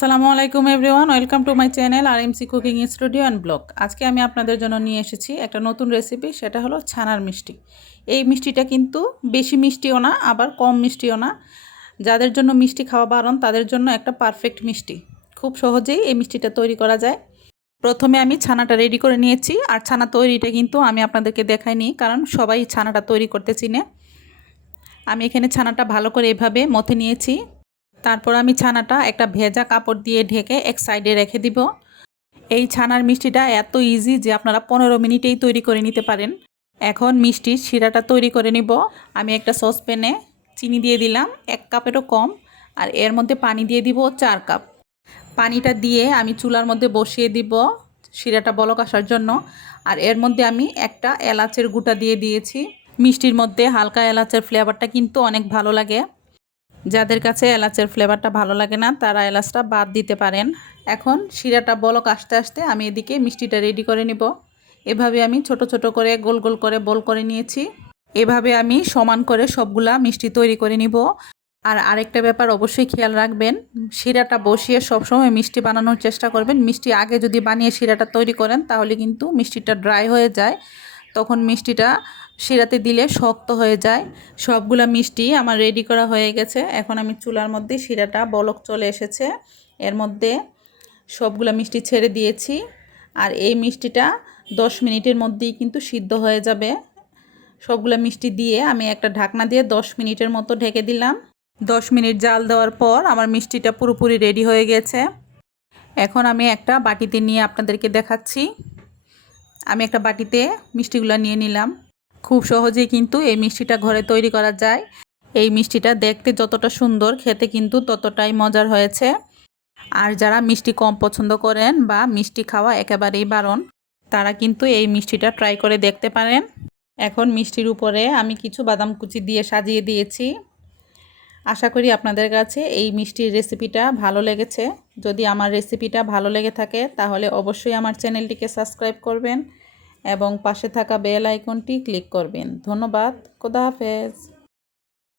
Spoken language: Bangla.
আসসালামু আলাইকুম everyone, welcome to my channel RMC cooking studio and blog. আজকে আমি আপনাদের জন্য নিয়ে এসেছি একটা নতুন রেসিপি, সেটা হলো ছানার মিষ্টি। এই মিষ্টিটা কিন্তু বেশি মিষ্টিও না, আবার কম মিষ্টিও না। যাদের জন্য মিষ্টি খাওয়া বারণ তাদের জন্য একটা পারফেক্ট মিষ্টি। খুব সহজেই এই মিষ্টিটা তৈরি করা যায়। প্রথমে আমি ছানাটা রেডি করে নিয়েছি, আর ছানা তৈরিটা কিন্তু আমি আপনাদেরকে দেখাইনি, কারণ সবাই ছানাটা তৈরি করতে চিনে। আমি এখানে ছানাটা ভালো করে এভাবে মথে নিয়েছি। তারপর আমি ছানাটা একটা ভেজা কাপড় দিয়ে ঢেকে এক সাইডে রেখে দিব। এই ছানার মিষ্টিটা এত ইজি যে আপনারা 15 মিনিটেই তৈরি করে নিতে পারেন। এখন মিষ্টির শিরাটা তৈরি করে নিব। আমি একটা সসপ্যানে চিনি দিয়ে দিলাম 1 কাপেরও কম, আর এর মধ্যে পানি দিয়ে দিব 4 কাপ। পানিটা দিয়ে আমি চুলার মধ্যে বসিয়ে দিব শিরাটা বলক আসার জন্য। আর এর মধ্যে আমি একটা এলাচের গুঁটা দিয়ে দিয়েছি। মিষ্টির মধ্যে হালকা এলাচের ফ্লেভারটা কিন্তু অনেক ভালো লাগে। যাদের কাছে এলাচের ফ্লেভারটা ভালো লাগে না তারা এলাচটা বাদ দিতে পারেন। এখন শিরাটা বলক আসতে আসতে আমি এদিকে মিষ্টিটা রেডি করে নিব। এভাবে আমি ছোট ছোট করে গোল গোল করে বল করে নিয়েছি। এভাবে আমি সমান করে সবগুলা মিষ্টি তৈরি করে নিব। আর আরেকটা ব্যাপার অবশ্যই খেয়াল রাখবেন, শিরাটা বসিয়ে সবসময় মিষ্টি বানানোর চেষ্টা করবেন। মিষ্টি আগে যদি বানিয়ে শিরাটা তৈরি করেন তাহলে কিন্তু মিষ্টিটা ড্রাই হয়ে যায়, তখন মিষ্টিটা শিরাতে দিলে শক্ত হয়ে যায়। সবগুলা মিষ্টি আমার রেডি করা হয়ে গেছে। এখন আমি চুলার মধ্যে শিরাটা বলক চলে এসেছে, এর মধ্যে সবগুলা মিষ্টি ছেড়ে দিয়েছি। আর এই মিষ্টিটা 10 মিনিটের মধ্যেই কিন্তু সিদ্ধ হয়ে যাবে। সবগুলা মিষ্টি দিয়ে আমি একটা ঢাকনা দিয়ে 10 মিনিটের মতো ঢেকে দিলাম। 10 মিনিট জাল দেওয়ার পর আমার মিষ্টিটা পুরোপুরি রেডি হয়ে গেছে। এখন আমি একটা বাটিতে নিয়ে আপনাদেরকে দেখাচ্ছি। আমি একটা বাটিতে মিষ্টিগুলো নিয়ে নিলাম। খুব সহজেই কিন্তু এই মিষ্টিটা ঘরে তৈরি করা যায়। এই মিষ্টিটা দেখতে যতটা সুন্দর, খেতে কিন্তু ততটাই মজার হয়েছে। আর যারা মিষ্টি কম পছন্দ করেন বা মিষ্টি খাওয়া একেবারেই বারণ, তারা কিন্তু এই মিষ্টিটা ট্রাই করে দেখতে পারেন। এখন মিষ্টির উপরে আমি কিছু বাদাম কুচি দিয়ে সাজিয়ে দিয়েছি। আশা করি আপনাদের কাছে এই মিষ্টির রেসিপিটা ভালো লেগেছে। যদি আমার রেসিপিটা ভালো লেগে থাকে তাহলে অবশ্যই আমার চ্যানেলটিকে সাবস্ক্রাইব করবেন এবং পাশে থাকা বেল আইকনটি ক্লিক করবেন। ধন্যবাদ। খোদা হাফেজ।